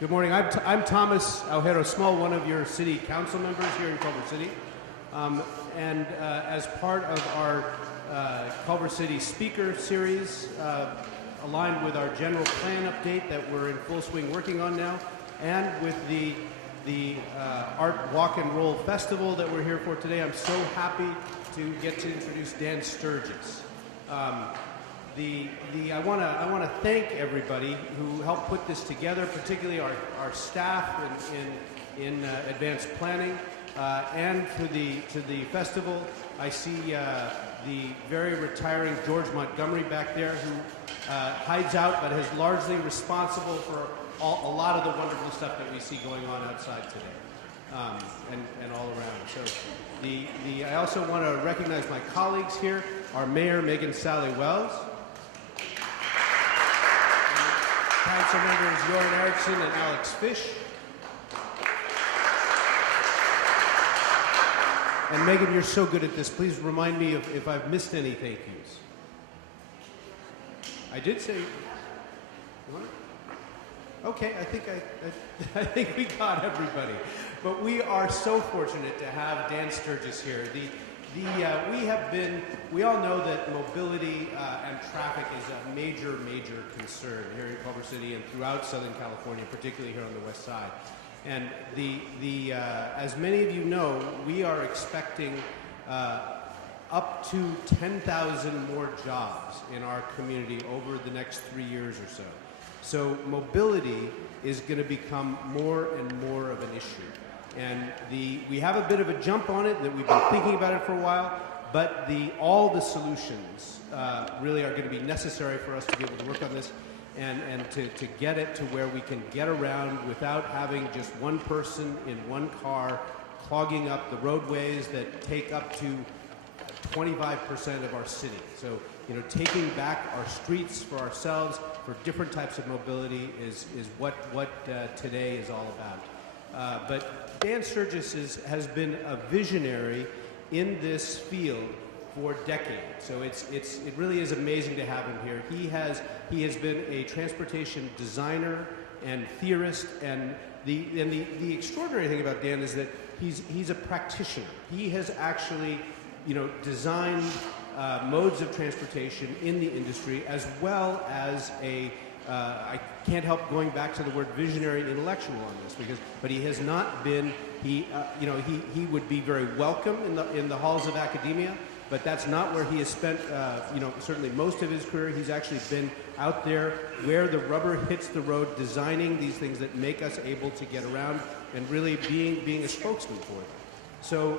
Good morning. I'm Thomas Aujero Small, one of your city council members here in Culver City. As part of our Culver City speaker series, aligned with our general plan update that we're in full swing working on now, and with the Art Walk and Roll Festival that we're here for today, I'm so happy to get to introduce Dan Sturges. I want to thank everybody who helped put this together, particularly our staff in advanced planning, and to the festival. I see the very retiring George Montgomery back there, who hides out but is largely responsible for a lot of the wonderful stuff that we see going on outside today, and all around. So I also want to recognize my colleagues here, our Mayor Megan Sally Wells, Council members Jorn Erickson and Alex Fish. And Megan, you're so good at this. Please remind me if I've missed any thank yous. I did say. Okay, I think we got everybody. But we are so fortunate to have Dan Sturges here. We all know that mobility and traffic is a major concern here in Culver City and throughout Southern California, particularly here on the west side. And as many of you know, we are expecting up to 10,000 more jobs in our community over the next 3 years or so. So mobility is going to become more and more of an issue. And we have a bit of a jump on it, that we've been thinking about it for a while, but all the solutions really are going to be necessary for us to be able to work on this and to get it to where we can get around without having just one person in one car clogging up the roadways that take up to 25% of our city. So, taking back our streets for ourselves for different types of mobility is what today is all about. But Dan Sturges has been a visionary in this field for decades. So it really is amazing to have him here. He has been a transportation designer and theorist, and the extraordinary thing about Dan is that he's a practitioner. He has actually designed modes of transportation in the industry, as well as I can't help going back to the word visionary intellectual on this, but he has not been. He would be very welcome in the halls of academia, but that's not where he has spent. Certainly most of his career. He's actually been out there where the rubber hits the road, designing these things that make us able to get around, and really being a spokesman for it. So,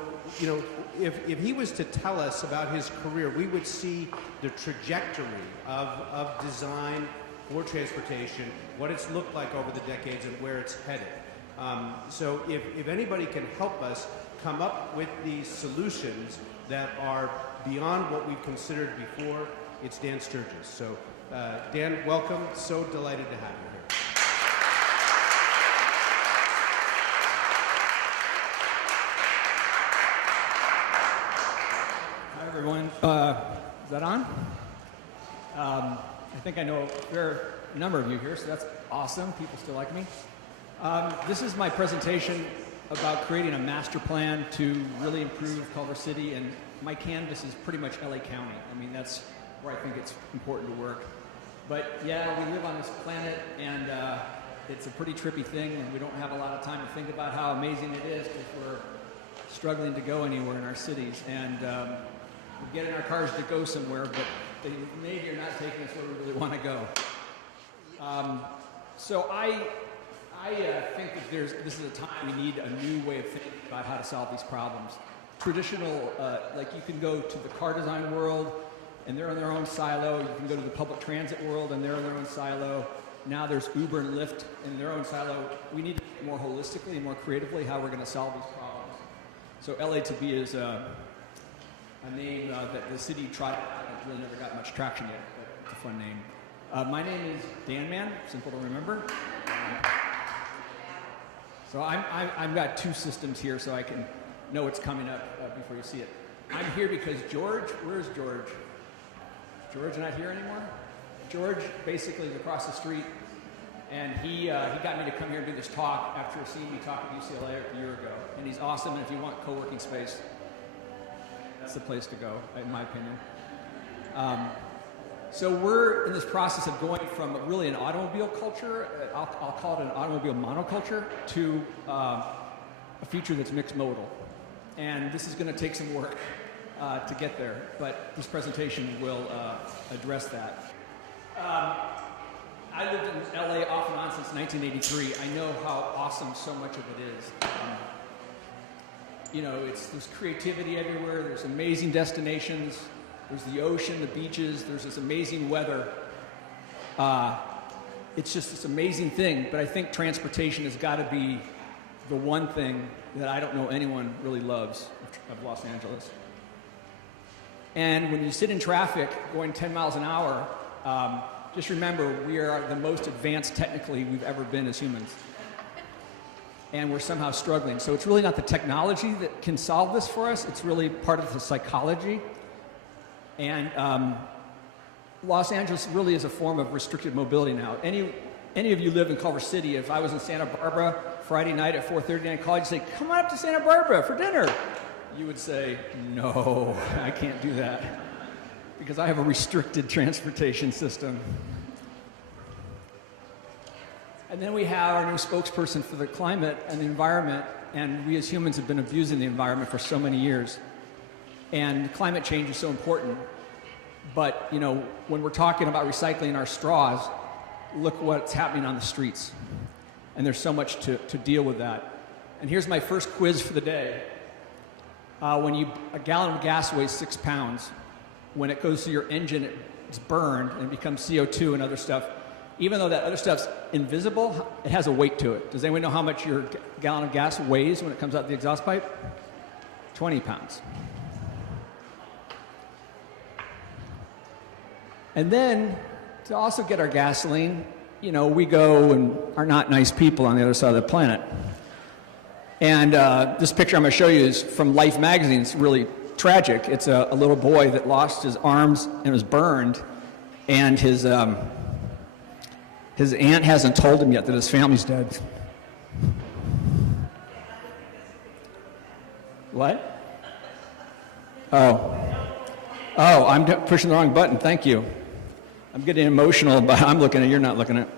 if he was to tell us about his career, we would see the trajectory of design for transportation, what it's looked like over the decades, and where it's headed. So if anybody can help us come up with these solutions that are beyond what we've considered before, it's Dan Sturges. So Dan, welcome. So delighted to have you here. Hi, everyone. Is that on? I think I know a fair number of you here, so that's awesome. People still like me. This is my presentation about creating a master plan to really improve Culver City, and my canvas is pretty much LA County. I mean, that's where I think it's important to work. But yeah, we live on this planet, and it's a pretty trippy thing, and we don't have a lot of time to think about how amazing it is because we're struggling to go anywhere in our cities. And we get in our cars to go somewhere, but they maybe are not taking us where we really want to go. So I think that this is a time we need a new way of thinking about how to solve these problems. Traditional, like you can go to the car design world, and they're in their own silo. You can go to the public transit world, and they're in their own silo. Now there's Uber and Lyft in their own silo. We need to think more holistically and more creatively how we're going to solve these problems. So LA to be is a name that the city tried. It really never got much traction yet, but it's a fun name. My name is Dan Man, simple to remember. So I've got two systems here so I can know what's coming up before you see it. I'm here because George, where's George? George not here anymore? George basically is across the street, And he got me to come here and do this talk after seeing me talk at UCLA a year ago. And he's awesome, and if you want co-working space, that's the place to go, in my opinion. So we're in this process of going from really an automobile culture, I'll call it an automobile monoculture, to a future that's mixed modal. And this is going to take some work to get there, but this presentation will address that. I lived in LA off and on since 1983. I know how awesome so much of it is. There's creativity everywhere. There's amazing destinations. There's the ocean, the beaches. There's this amazing weather. It's just this amazing thing. But I think transportation has got to be the one thing that I don't know anyone really loves of Los Angeles. And when you sit in traffic going 10 miles an hour, just remember we are the most advanced technically we've ever been as humans. And we're somehow struggling. So it's really not the technology that can solve this for us. It's really part of the psychology. And Los Angeles really is a form of restricted mobility now. Any of you live in Culver City, if I was in Santa Barbara Friday night at 4:30 and I called you and say, come on up to Santa Barbara for dinner, you would say, no, I can't do that because I have a restricted transportation system. And then we have our new spokesperson for the climate and the environment, and we as humans have been abusing the environment for so many years. And climate change is so important. But, when we're talking about recycling our straws, look what's happening on the streets. And there's so much to deal with that. And here's my first quiz for the day. A gallon of gas weighs 6 pounds. When it goes through your engine, it's burned and it becomes CO2 and other stuff. Even though that other stuff's invisible, it has a weight to it. Does anyone know how much your gallon of gas weighs when it comes out the exhaust pipe? 20 pounds. And then, to also get our gasoline, we go and are not nice people on the other side of the planet. And this picture I'm going to show you is from Life magazine. It's really tragic. It's a little boy that lost his arms and was burned, and his aunt hasn't told him yet that his family's dead. What? Oh, I'm pushing the wrong button. Thank you. I'm getting emotional, but I'm looking at it. You're not looking at it.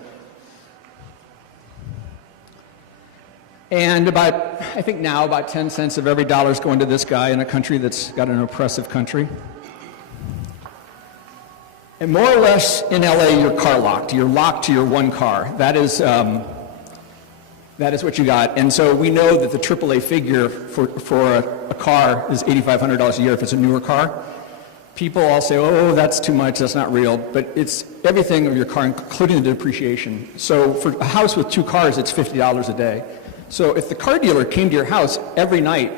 And I think now about 10 cents of every dollar is going to this guy in a country that's got an oppressive country. And more or less in LA, you're car locked. You're locked to your one car. That is what you got. And so we know that the AAA figure for a car is $8,500 a year if it's a newer car. People all say, oh, that's too much, that's not real. But it's everything of your car, including the depreciation. So for a house with 2 cars, it's $50 a day. So if the car dealer came to your house every night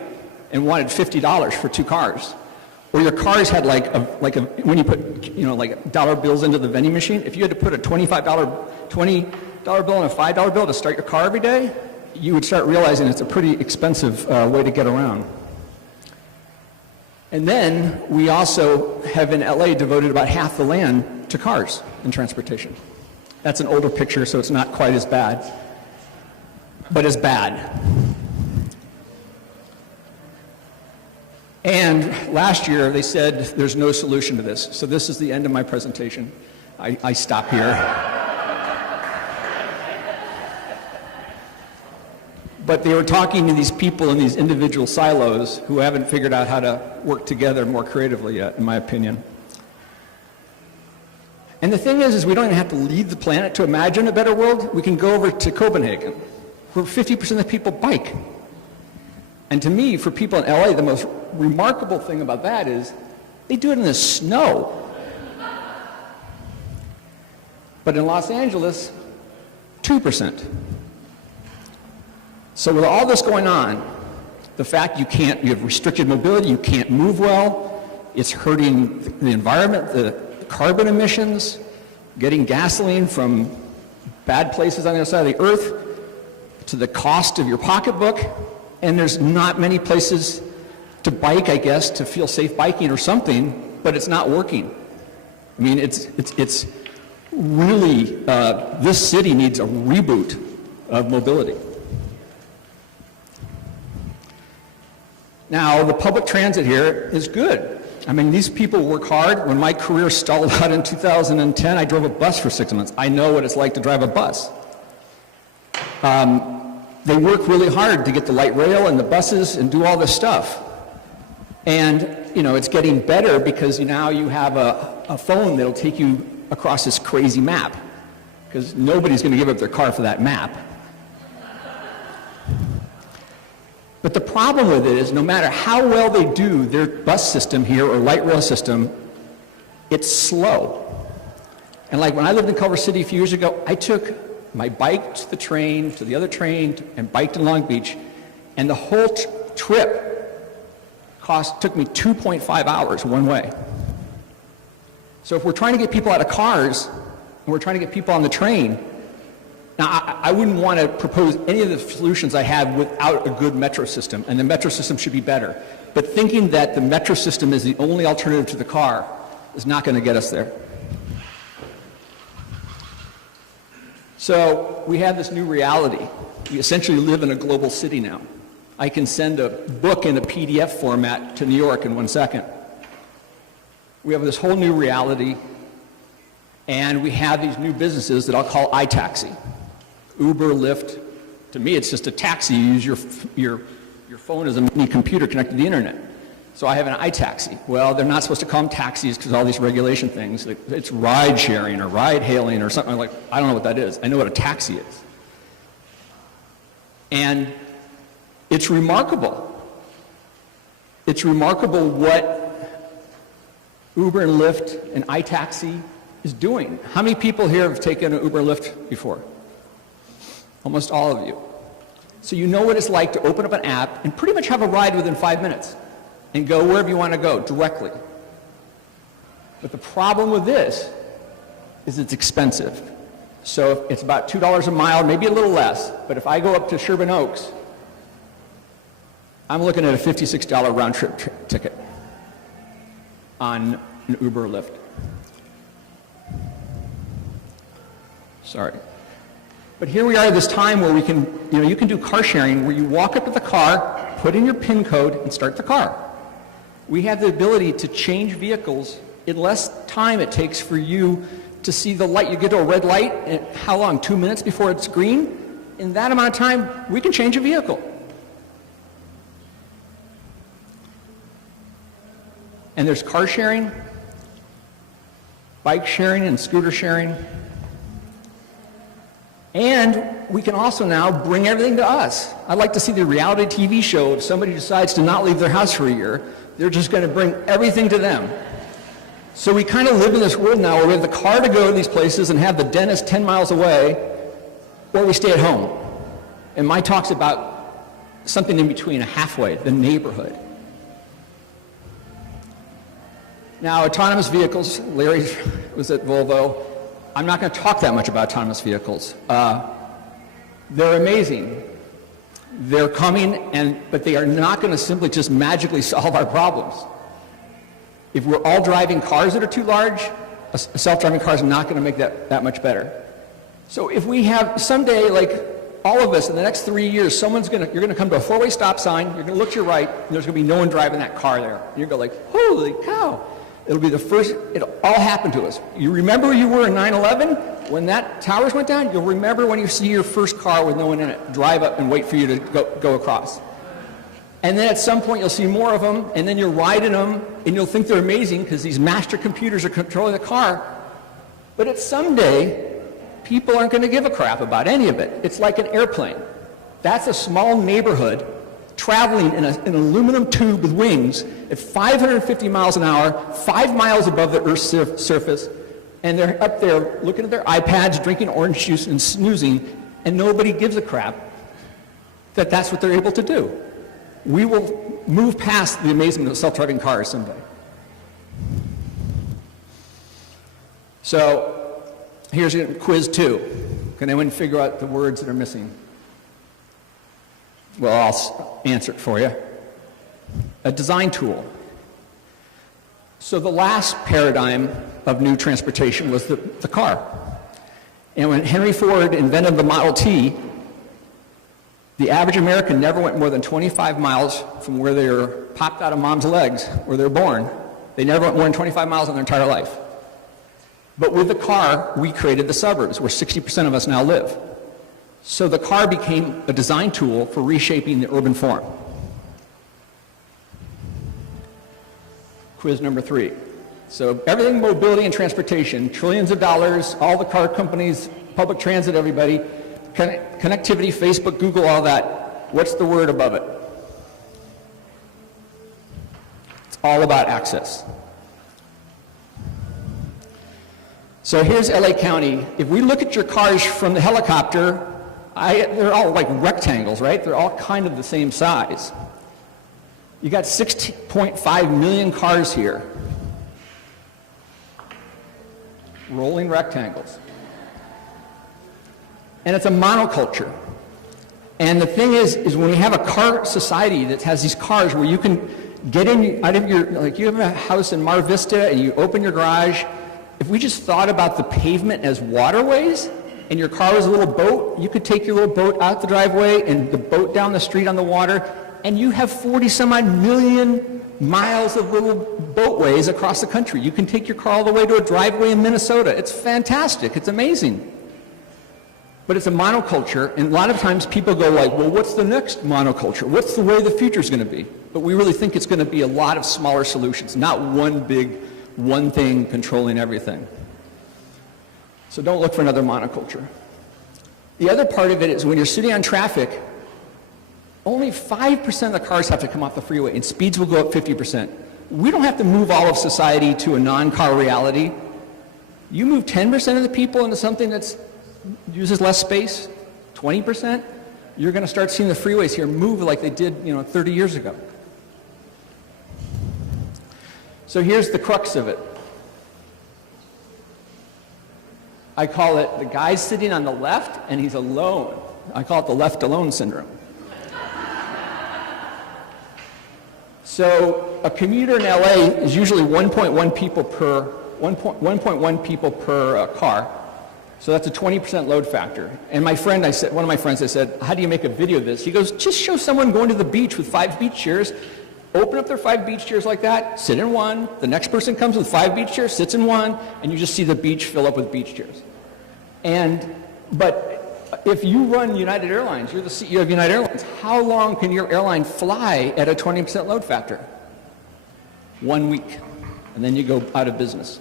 and wanted $50 for 2 cars, or your cars had when you put like dollar bills into the vending machine, if you had to put a $20 bill and a $5 bill to start your car every day, you would start realizing it's a pretty expensive way to get around. And then we also have in LA devoted about half the land to cars and transportation. That's an older picture, so it's not quite as bad, but it's bad. And last year they said there's no solution to this. So this is the end of my presentation. I stop here. But they were talking to these people in these individual silos who haven't figured out how to work together more creatively yet, in my opinion. And the thing is we don't even have to leave the planet to imagine a better world. We can go over to Copenhagen, where 50% of the people bike. And to me, for people in LA, the most remarkable thing about that is they do it in the snow. But in Los Angeles, 2%. So with all this going on, the fact you have restricted mobility, you can't move well, it's hurting the environment, the carbon emissions, getting gasoline from bad places on the other side of the earth, to the cost of your pocketbook, and there's not many places to bike, I guess, to feel safe biking or something, but it's not working. I mean, it's really, this city needs a reboot of mobility. Now, the public transit here is good. I mean, these people work hard. When my career stalled out in 2010, I drove a bus for 6 months. I know what it's like to drive a bus. They work really hard to get the light rail and the buses and do all this stuff. And, you know, it's getting better because now you have a phone that'll take you across this crazy map, because nobody's going to give up their car for that map. But the problem with it is no matter how well they do their bus system here or light rail system, it's slow. And like when I lived in Culver City a few years ago, I took my bike to the train, to the other train, and biked in Long Beach, and the whole trip took me 2.5 hours one way. So if we're trying to get people out of cars, and we're trying to get people on the train, now I wouldn't want to propose any of the solutions I have without a good metro system, and the metro system should be better. But thinking that the metro system is the only alternative to the car is not going to get us there. So we have this new reality. We essentially live in a global city now. I can send a book in a PDF format to New York in 1 second. We have this whole new reality, and we have these new businesses that I'll call iTaxi. Uber, Lyft. To me, it's just a taxi. You use your phone as a mini computer connected to the internet. So I have an iTaxi. Well, they're not supposed to call them taxis because all these regulation things. It's ride sharing or ride hailing or something like, I don't know what that is. I know what a taxi is. And it's remarkable. It's remarkable what Uber and Lyft and iTaxi is doing. How many people here have taken an Uber and Lyft before? Almost all of you. So you know what it's like to open up an app and pretty much have a ride within 5 minutes and go wherever you want to go directly. But the problem with this is it's expensive. So it's about $2 a mile, maybe a little less, but if I go up to Sherman Oaks, I'm looking at a $56 round-trip ticket on an Uber or Lyft. Sorry. But here we are at this time where we can, you can do car sharing where you walk up to the car, put in your PIN code, and start the car. We have the ability to change vehicles in less time it takes for you to see the light. You get to a red light, and how long? 2 minutes before it's green? In that amount of time, we can change a vehicle. And there's car sharing, bike sharing, and scooter sharing. And we can also now bring everything to us. I'd like to see the reality TV show if somebody decides to not leave their house for a year, they're just going to bring everything to them. So we kind of live in this world now where we have the car to go to these places and have the dentist 10 miles away, or we stay at home. And my talk's about something in between, a halfway, the neighborhood. Now, autonomous vehicles, Larry was at Volvo. I'm not going to talk that much about autonomous vehicles. They're amazing. They're coming, but they are not going to simply just magically solve our problems. If we're all driving cars that are too large, a self-driving car is not going to make that much better. So if we have someday, like all of us in the next 3 years, you're going to come to a four-way stop sign, you're going to look to your right, and there's going to be no one driving that car there. And you're going to go like, holy cow. It'll be the first, it'll all happen to us. You remember where you were in 9/11? When that towers went down, you'll remember when you see your first car with no one in it, drive up and wait for you to go across. And then at some point you'll see more of them, and then you'll ride in them, and you'll think they're amazing because these master computers are controlling the car. But at someday, people aren't going to give a crap about any of it. It's like an airplane. That's a small neighborhood traveling in an aluminum tube with wings at 550 miles an hour, 5 miles above the Earth's surface, and they're up there looking at their iPads, drinking orange juice and snoozing, and nobody gives a crap that that's what they're able to do. We will move past the amazement of self-driving cars someday. So here's quiz 2. Can anyone figure out the words that are missing? Well, I'll answer it for you. A design tool. So the last paradigm of new transportation was the car. And when Henry Ford invented the Model T, the average American never went more than 25 miles from where they were popped out of mom's legs, where they were born. They never went more than 25 miles in their entire life. But with the car, we created the suburbs, where 60% of us now live. So the car became a design tool for reshaping the urban form. Quiz number 3. So everything mobility and transportation, trillions of dollars, all the car companies, public transit, everybody, connectivity, Facebook, Google, all that. What's the word above it? It's all about access. So here's LA County. If we look at your cars from the helicopter, they're all like rectangles, right? They're all kind of the same size. You got 6.5 million cars here. Rolling rectangles. And it's a monoculture. And the thing is when we have a car society that has these cars where you can get in out of your, like you have a house in Mar Vista and you open your garage, if we just thought about the pavement as waterways and your car was a little boat, you could take your little boat out the driveway and the boat down the street on the water, and you have 40 some odd million miles of little boatways across the country. You can take your car all the way to a driveway in Minnesota. It's fantastic. It's amazing. But it's a monoculture, and a lot of times people go like, well, what's the next monoculture? What's the way the future's going to be? But we really think it's going to be a lot of smaller solutions, not one thing controlling everything. So don't look for another monoculture. The other part of it is when you're sitting on traffic, only 5% of the cars have to come off the freeway, and speeds will go up 50%. We don't have to move all of society to a non-car reality. You move 10% of the people into something that uses less space, 20%, you're going to start seeing the freeways here move like they did 30 years ago. So here's the crux of it. I call it the guy's sitting on the left and he's alone. I call it the left alone syndrome. So a commuter in LA is usually 1.1 people per car. So that's a 20% load factor. And one of my friends, I said, how do you make a video of this? He goes, just show someone going to the beach with 5 beach chairs, open up their 5 beach chairs like that, sit in one, the next person comes with 5 beach chairs, sits in one, and you just see the beach fill up with beach chairs. But if you run United Airlines, you're the CEO of United Airlines, how long can your airline fly at a 20% load factor? 1 week, and then you go out of business.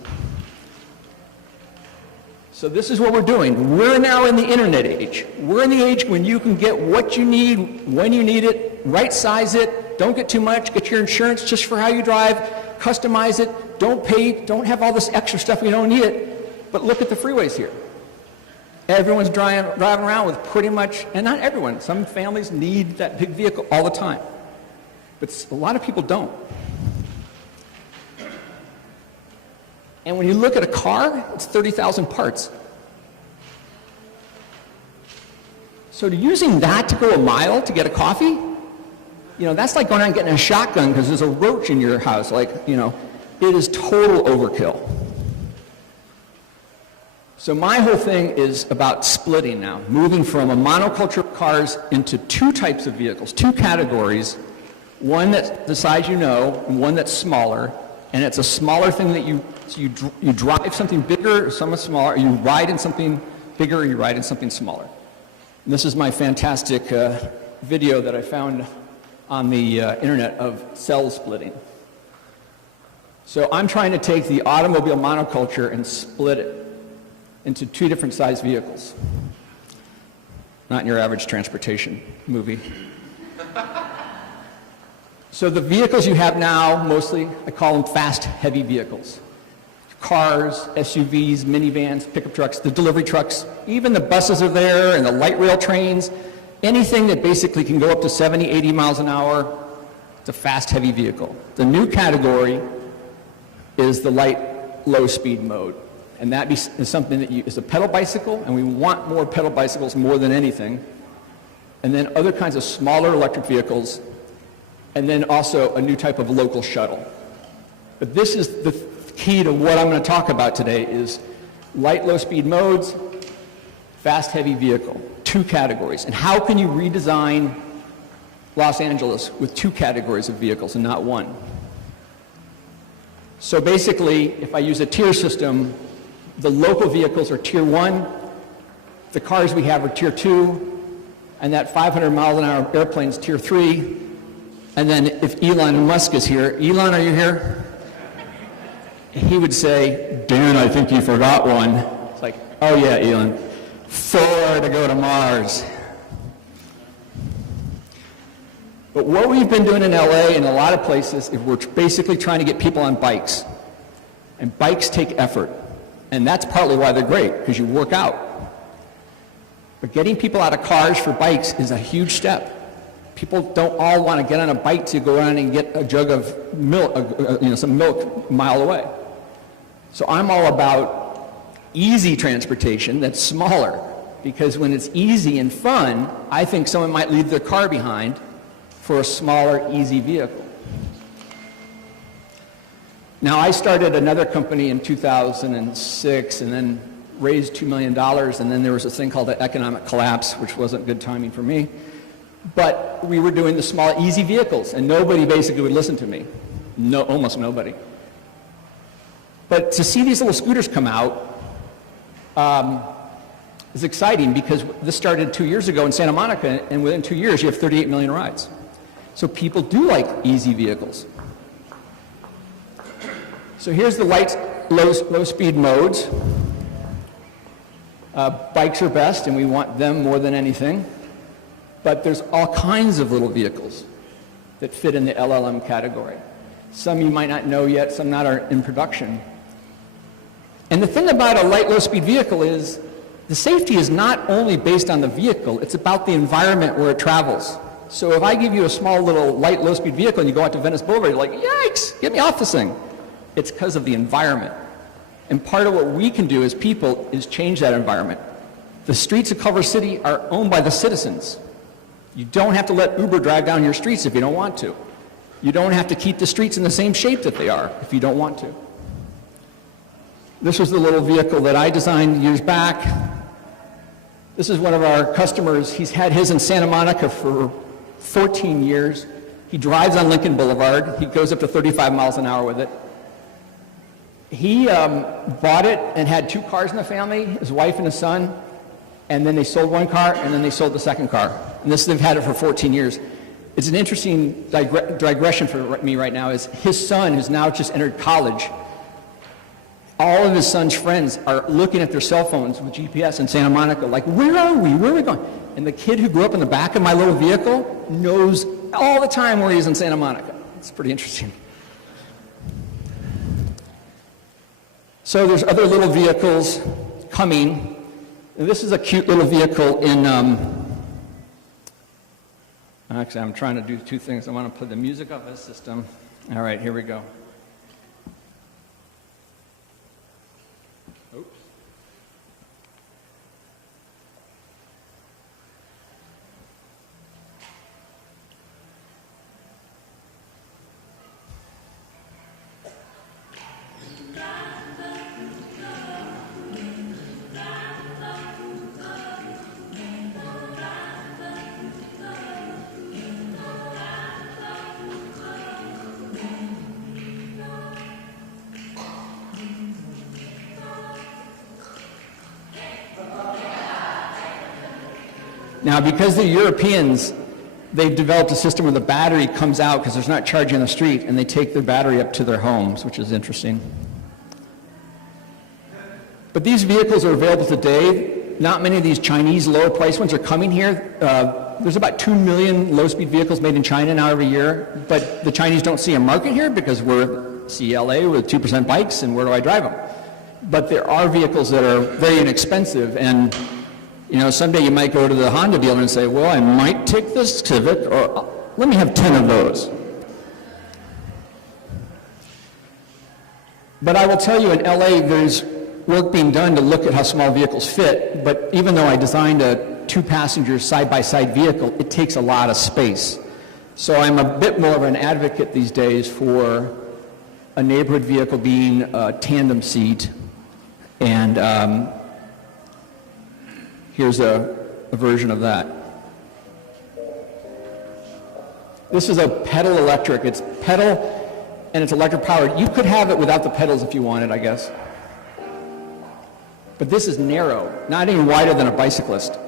So this is what we're doing. We're now in the internet age. We're in the age when you can get what you need, when you need it, right size it, don't get too much, get your insurance just for how you drive, customize it, don't have all this extra stuff you don't need it. But look at the freeways here. Everyone's driving around with pretty much, and not everyone, some families need that big vehicle all the time. But a lot of people don't. And when you look at a car, it's 30,000 parts. So using that to go a mile to get a coffee, that's like going out and getting a shotgun because there's a roach in your house. It is total overkill. So my whole thing is about splitting now, moving from a monoculture of cars into 2 types of vehicles, 2 categories, one that's the size and one that's smaller. And it's a smaller thing that you drive something bigger or something smaller, or you ride in something bigger or you ride in something smaller. And this is my fantastic video that I found on the internet of cell splitting. So I'm trying to take the automobile monoculture and split it into 2 different size vehicles. Not in your average transportation movie. So the vehicles you have now, mostly, I call them fast, heavy vehicles. Cars, SUVs, minivans, pickup trucks, the delivery trucks, even the buses are there, and the light rail trains. Anything that basically can go up to 70, 80 miles an hour, it's a fast, heavy vehicle. The new category is the light, low-speed mode. And that is something that is a pedal bicycle, and we want more pedal bicycles more than anything. And then other kinds of smaller electric vehicles, and then also a new type of local shuttle. But this is the key to what I'm going to talk about today is light, low-speed modes, fast, heavy vehicle, 2 categories. And how can you redesign Los Angeles with 2 categories of vehicles and not 1? So basically, if I use a tier system, the local vehicles are tier 1, the cars we have are tier 2, and that 500 mile an hour airplane is tier 3. And then if Elon Musk is here, Elon, are you here? He would say, Dan, I think you forgot one. It's like, oh yeah, Elon, 4 to go to Mars. But what we've been doing in LA and a lot of places is we're basically trying to get people on bikes. And bikes take effort. And that's partly why they're great, because you work out. But getting people out of cars for bikes is a huge step. People don't all want to get on a bike to go around and get a jug of milk, some milk a mile away. So I'm all about easy transportation that's smaller, because when it's easy and fun, I think someone might leave their car behind for a smaller, easy vehicle. Now, I started another company in 2006 and then raised $2 million, and then there was a thing called an economic collapse, which wasn't good timing for me. But we were doing the small, easy vehicles, and nobody basically would listen to me. No, almost nobody. But to see these little scooters come out is exciting, because this started 2 years ago in Santa Monica, and within 2 years you have 38 million rides. So people do like easy vehicles. So here's the low speed modes. Bikes are best, and we want them more than anything. But there's all kinds of little vehicles that fit in the LLM category. Some you might not know yet, some not are in production. And the thing about a light, low-speed vehicle is the safety is not only based on the vehicle, it's about the environment where it travels. So if I give you a small little light, low-speed vehicle and you go out to Venice Boulevard, you're like, yikes, get me off this thing. It's because of the environment. And part of what we can do as people is change that environment. The streets of Culver City are owned by the citizens. You don't have to let Uber drive down your streets if you don't want to. You don't have to keep the streets in the same shape that they are if you don't want to. This was the little vehicle that I designed years back. This is one of our customers. He's had his in Santa Monica for 14 years. He drives on Lincoln Boulevard. He goes up to 35 miles an hour with it. He bought it and had 2 cars in the family, his wife and his son, and then they sold 1 car, and then they sold the 2nd car. And they've had it for 14 years. It's an interesting digression for me right now is his son, who's now just entered college, all of his son's friends are looking at their cell phones with GPS in Santa Monica, like, where are we? Where are we going? And the kid who grew up in the back of my little vehicle knows all the time where he is in Santa Monica. It's pretty interesting. So there's other little vehicles coming. And this is a cute little vehicle in, actually I'm trying to do 2 things. I want to play the music of this system. All right, here we go. Oops. Now, because the Europeans, they've developed a system where the battery comes out because there's not charging on the street, and they take their battery up to their homes, which is interesting. But these vehicles are available today. Not many of these Chinese lower-priced ones are coming here. There's about 2 million low-speed vehicles made in China now every year, but the Chinese don't see a market here because we're CLA with 2% bikes, and where do I drive them? But there are vehicles that are very inexpensive, and you know, someday you might go to the Honda dealer and say, well, I might take this Civic, or let me have 10 of those. But I will tell you, in LA, there's work being done to look at how small vehicles fit, but even though I designed a 2-passenger side-by-side vehicle, it takes a lot of space. So I'm a bit more of an advocate these days for a neighborhood vehicle being a tandem seat, and Here's a version of that. This is a pedal electric. It's pedal and it's electric powered. You could have it without the pedals if you wanted, I guess. But this is narrow, not even wider than a bicyclist.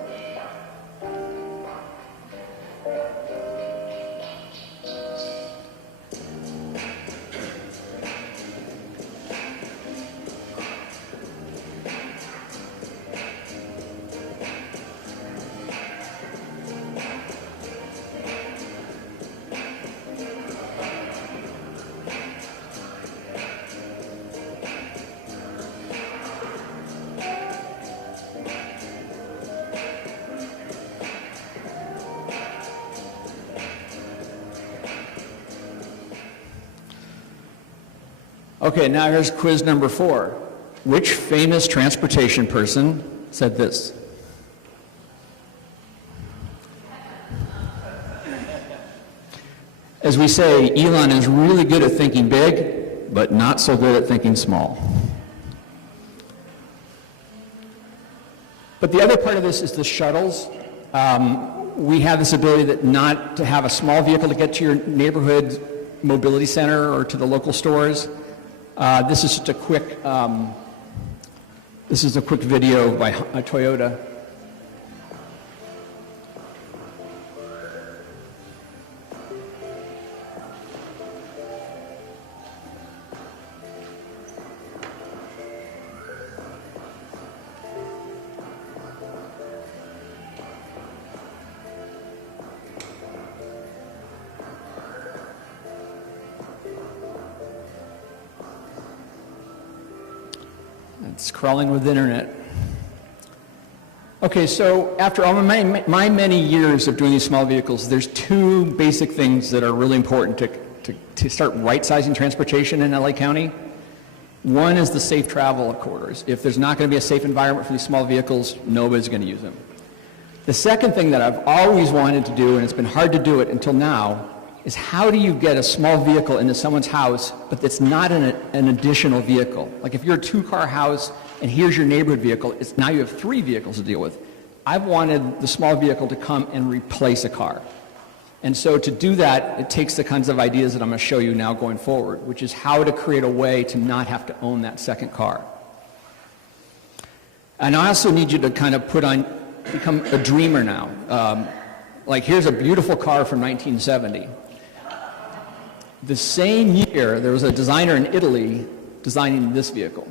Okay, now here's quiz number 4. Which famous transportation person said this? As we say, Elon is really good at thinking big, but not so good at thinking small. But the other part of this is the shuttles. We have this ability that not to have a small vehicle to get to your neighborhood mobility center or to the local stores. This is just a quick. This is a quick video by Toyota. It's crawling with the internet. Okay, so after all my many years of doing these small vehicles, there's 2 basic things that are really important to start right-sizing transportation in LA County. One is the safe travel corridors. If there's not going to be a safe environment for these small vehicles, nobody's going to use them. The second thing that I've always wanted to do, and it's been hard to do it until now, is how do you get a small vehicle into someone's house, but it's not an additional vehicle? Like if you're a 2-car house and here's your neighborhood vehicle, now you have 3 vehicles to deal with. I've wanted the small vehicle to come and replace a car. And so to do that, it takes the kinds of ideas that I'm going to show you now going forward, which is how to create a way to not have to own that second car. And I also need you to kind of become a dreamer now. Like here's a beautiful car from 1970. The same year, there was a designer in Italy designing this vehicle.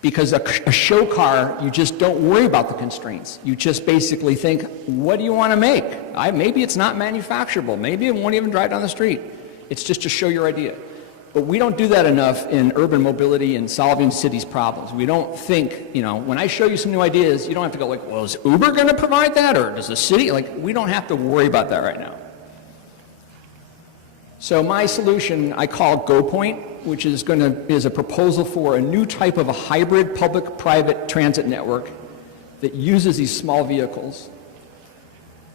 Because a show car, you just don't worry about the constraints. You just basically think, what do you want to make? Maybe it's not manufacturable. Maybe it won't even drive down the street. It's just to show your idea. But we don't do that enough in urban mobility and solving cities' problems. We don't think, when I show you some new ideas, you don't have to go like, well, is Uber going to provide that? Or does the city? We don't have to worry about that right now. So my solution I call GoPoint, which is a proposal for a new type of a hybrid public-private transit network that uses these small vehicles.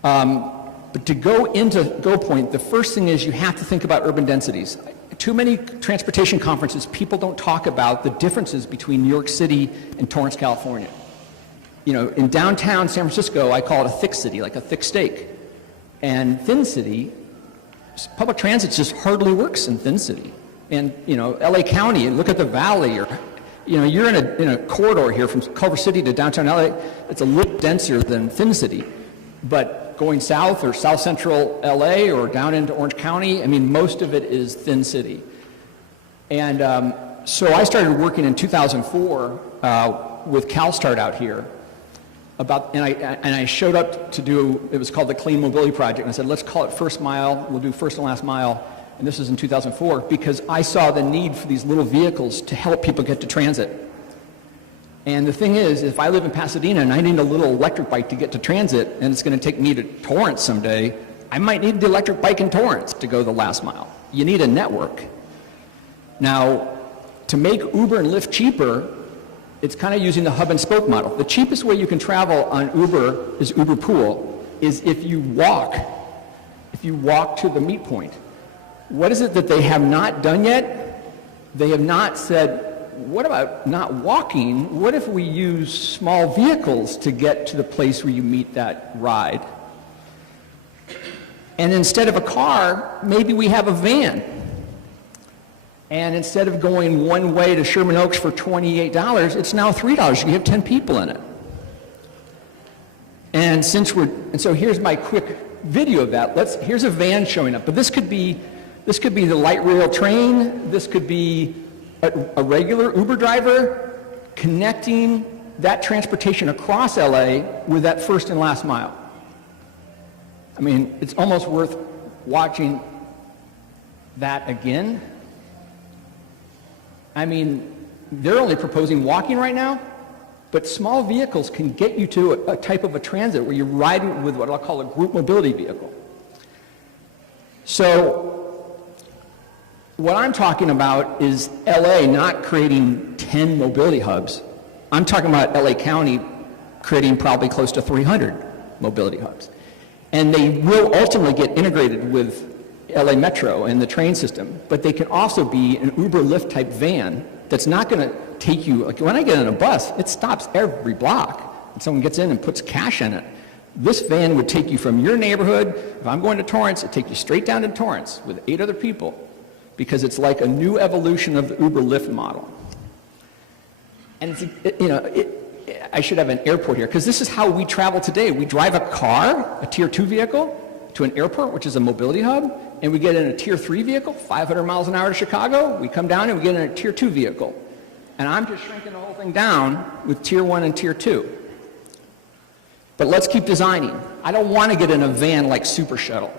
But to go into GoPoint, the first thing is you have to think about urban densities. Too many transportation conferences, people don't talk about the differences between New York City and Torrance, California. In downtown San Francisco, I call it a thick city, like a thick steak. And thin city, public transit just hardly works in thin city. And, LA County, look at the valley, or, you're in a corridor here from Culver City to downtown LA, it's a little denser than thin city. But going south or south central LA or down into Orange County, most of it is thin city. And so I started working in 2004 with CalStart out here. And I showed up to do, it was called the Clean Mobility Project, and I said, let's call it first mile, we'll do first and last mile, and this was in 2004, because I saw the need for these little vehicles to help people get to transit. And the thing is, if I live in Pasadena and I need a little electric bike to get to transit, and it's going to take me to Torrance someday, I might need the electric bike in Torrance to go the last mile. You need a network. Now, to make Uber and Lyft cheaper, it's kind of using the hub and spoke model. The cheapest way you can travel on Uber is Uber Pool, is if you walk to the meet point. What is it that they have not done yet? They have not said, what about not walking? What if we use small vehicles to get to the place where you meet that ride? And instead of a car, maybe we have a van. And instead of going one way to Sherman Oaks for $28, it's now $3. You can have 10 people in it. And so here's my quick video of that. Here's a van showing up, but this could be the light rail train. This could be a regular Uber driver connecting that transportation across LA with that first and last mile. I mean, it's almost worth watching that again. I mean, they're only proposing walking right now, but small vehicles can get you to a type of a transit where you're riding with what I'll call a group mobility vehicle. So what I'm talking about is LA not creating 10 mobility hubs. I'm talking about LA County creating probably close to 300 mobility hubs. And they will ultimately get integrated with LA Metro and the train system, but they can also be an Uber Lyft type van that's not going to take you, like when I get on a bus, it stops every block and someone gets in and puts cash in it. This van would take you from your neighborhood, if I'm going to Torrance, it'd take you straight down to Torrance with 8 other people, because it's like a new evolution of the Uber Lyft model. And I should have an airport here, because this is how we travel today. We drive a car, a tier 2 vehicle, to an airport, which is a mobility hub, and we get in a tier 3 vehicle, 500 miles an hour to Chicago. We come down and we get in a tier 2 vehicle. And I'm just shrinking the whole thing down with tier 1 and tier 2. But let's keep designing. I don't want to get in a van like Super Shuttle.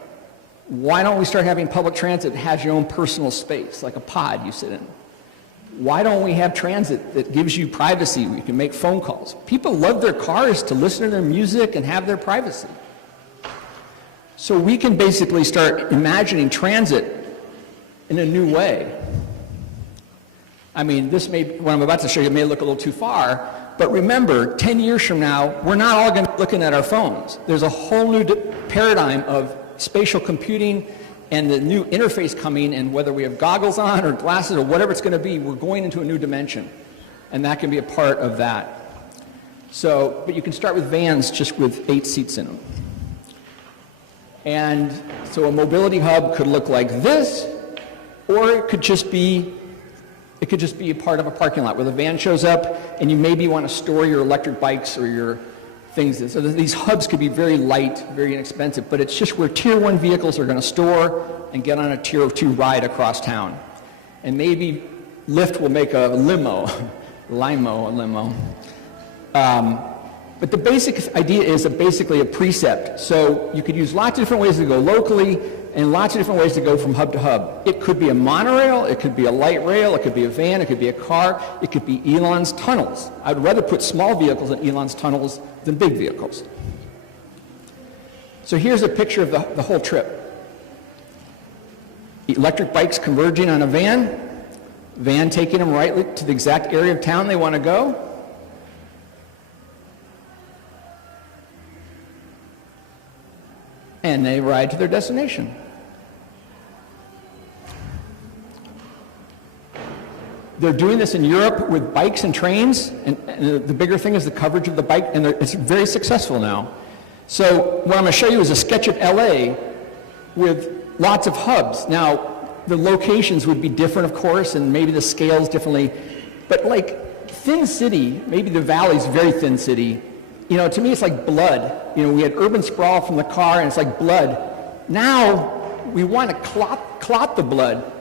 Why don't we start having public transit that has your own personal space, like a pod you sit in? Why don't we have transit that gives you privacy where you can make phone calls? People love their cars to listen to their music and have their privacy. So we can basically start imagining transit in a new way. I mean, what I'm about to show you may look a little too far, but remember, 10 years from now, we're not all going to be looking at our phones. There's a whole new paradigm of spatial computing and the new interface coming, and whether we have goggles on or glasses or whatever it's going to be, we're going into a new dimension. And that can be a part of that. So, but you can start with vans just with 8 seats in them. And so a mobility hub could look like this, or it could just be a part of a parking lot where the van shows up and you maybe want to store your electric bikes or your things. So these hubs could be very light, very inexpensive, but it's just where tier 1 vehicles are going to store and get on a tier 2 ride across town. And maybe Lyft will make a limo, a limo. But the basic idea is basically a precept. So you could use lots of different ways to go locally and lots of different ways to go from hub to hub. It could be a monorail, it could be a light rail, it could be a van, it could be a car, it could be Elon's tunnels. I'd rather put small vehicles in Elon's tunnels than big vehicles. So here's a picture of the whole trip. Electric bikes converging on a van taking them right to the exact area of town they want to go. And they ride to their destination. They're doing this in Europe with bikes and trains, and the bigger thing is the coverage of the bike, and it's very successful now. So what I'm going to show you is a sketch of LA with lots of hubs. Now, the locations would be different, of course, and maybe the scales differently, but like thin city, maybe the valley's very thin city. You know, to me, it's like blood. You know, we had urban sprawl from the car, and it's like blood. Now, we want to clot the blood.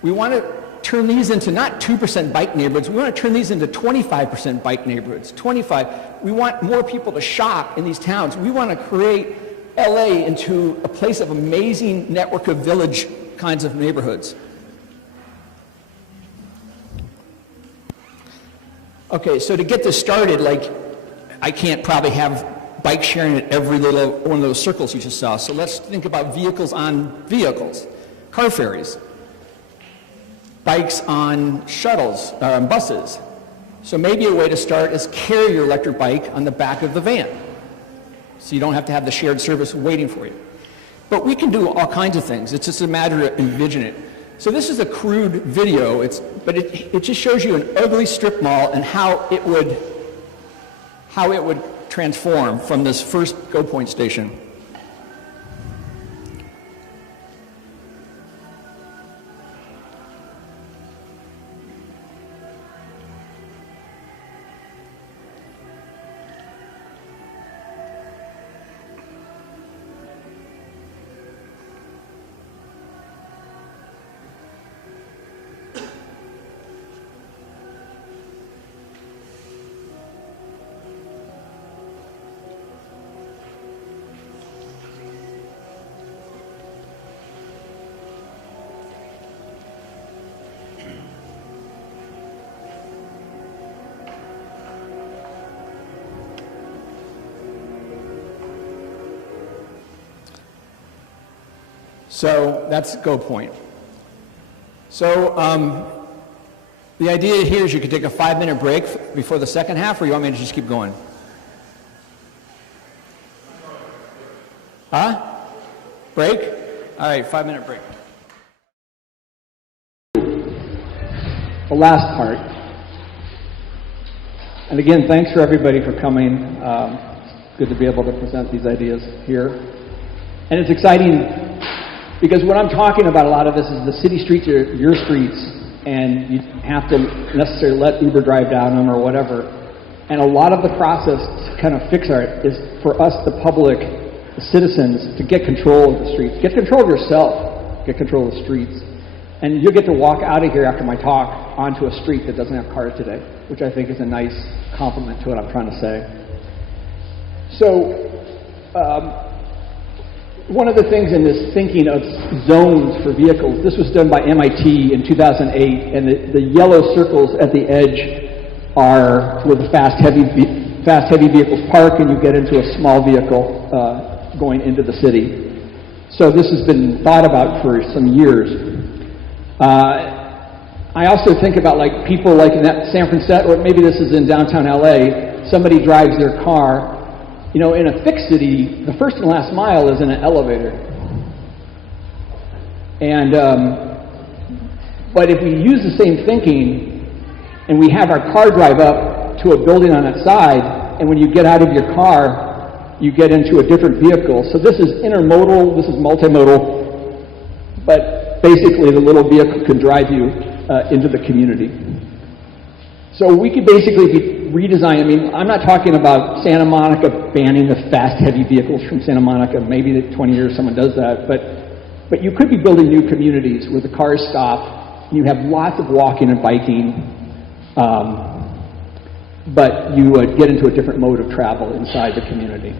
We want to turn these into not 2% bike neighborhoods. We want to turn these into 25% bike neighborhoods. 25. We want more people to shop in these towns. We want to create LA into a place of amazing network of village kinds of neighborhoods. Okay, so to get this started, like, I can't probably have bike sharing at every little one of those circles you just saw. So let's think about vehicles on vehicles, car ferries, bikes on shuttles, or on buses. So maybe a way to start is carry your electric bike on the back of the van, so you don't have to have the shared service waiting for you. But we can do all kinds of things. It's just a matter of envisioning it. So this is a crude video, but it just shows you an ugly strip mall and how it would transform from this first Go Point station. So that's Go Point. So the idea here is you could take a 5-minute break before the second half, or you want me to just keep going? Huh? Break? All right, 5-minute break. The last part. And again, thanks for everybody for coming. It's good to be able to present these ideas here. And it's exciting because what I'm talking about, a lot of this is the city streets are your streets, and you have to necessarily let Uber drive down them or whatever. And a lot of the process to kind of fix it is for us, the public, the citizens, to get control of the streets. Get control of yourself. Get control of the streets. And you'll get to walk out of here after my talk onto a street that doesn't have cars today, which I think is a nice compliment to what I'm trying to say. So, one of the things in this thinking of zones for vehicles, this was done by MIT in 2008, and the yellow circles at the edge are where the fast, heavy vehicles park, and you get into a small vehicle going into the city. So this has been thought about for some years. I also think about like people like in that San Francisco, or maybe this is in downtown LA, somebody drives their car. You know, in a fixed city, the first and last mile is in an elevator. And, but if we use the same thinking and we have our car drive up to a building on its side, and when you get out of your car, you get into a different vehicle. So this is intermodal, this is multimodal, but basically the little vehicle can drive you into the community. So we could basically be redesigning. I mean, I'm not talking about Santa Monica banning the fast, heavy vehicles from Santa Monica. Maybe in 20 years someone does that. But you could be building new communities where the cars stop, and you have lots of walking and biking, but you get into a different mode of travel inside the community.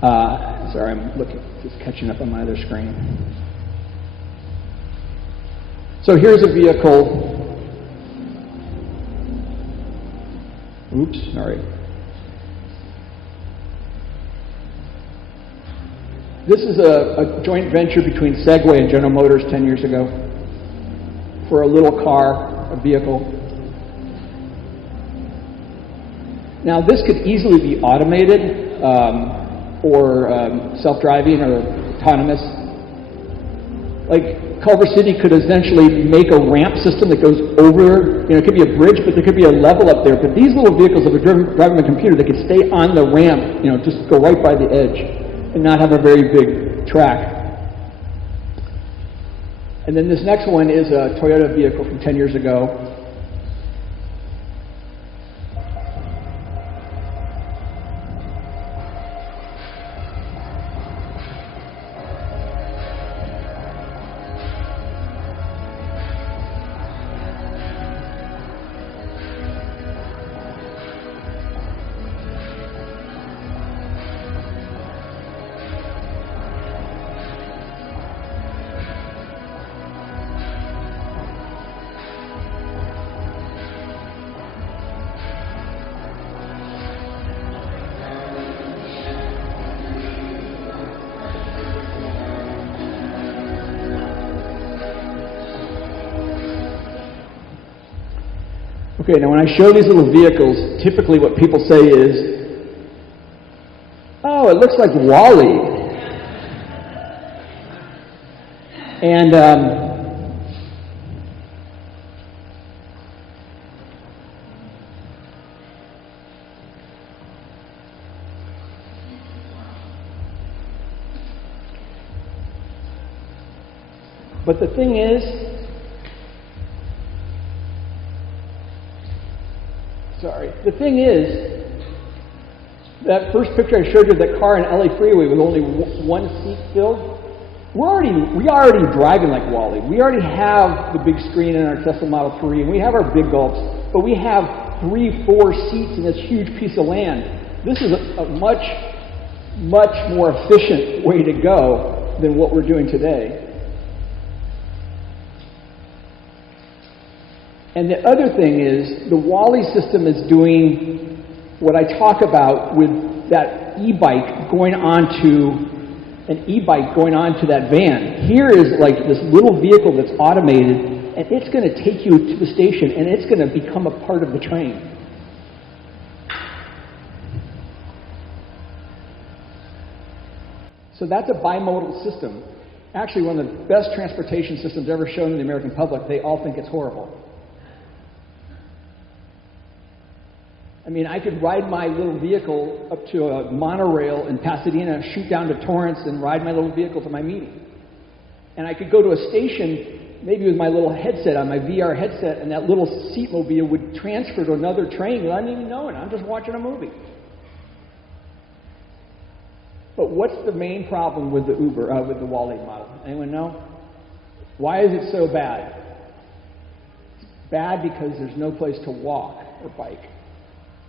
Sorry, I'm just catching up on my other screen. So here's a vehicle. Oops, sorry. This is a joint venture between Segway and General Motors 10 years ago for a little car, a vehicle. Now this could easily be automated or self-driving or autonomous. Like Culver City could essentially make a ramp system that goes over, it could be a bridge, but there could be a level up there. But these little vehicles that are driving a computer, they could stay on the ramp, just go right by the edge and not have a very big track. And then this next one is a Toyota vehicle from 10 years ago. Okay, now when I show these little vehicles, typically what people say is, oh, it looks like WALL-E. And But the thing is, that first picture I showed you, that car in LA Freeway with only one seat filled, we already driving like Wally. We already have the big screen in our Tesla Model 3, and we have our big gulps, but we have 3-4 seats in this huge piece of land. This is a much, much more efficient way to go than what we're doing today. And the other thing is, the Wally system is doing what I talk about with that e-bike going onto that van. Here is like this little vehicle that's automated, and it's going to take you to the station, and it's going to become a part of the train. So that's a bimodal system. Actually, one of the best transportation systems ever shown to the American public. They all think it's horrible. I mean, I could ride my little vehicle up to a monorail in Pasadena, shoot down to Torrance, and ride my little vehicle to my meeting. And I could go to a station, maybe with my little headset on, my VR headset, and that little seatmobile would transfer to another train without even knowing. I'm just watching a movie. But what's the main problem with the with the Wally model? Anyone know? Why is it so bad? It's bad because there's no place to walk or bike.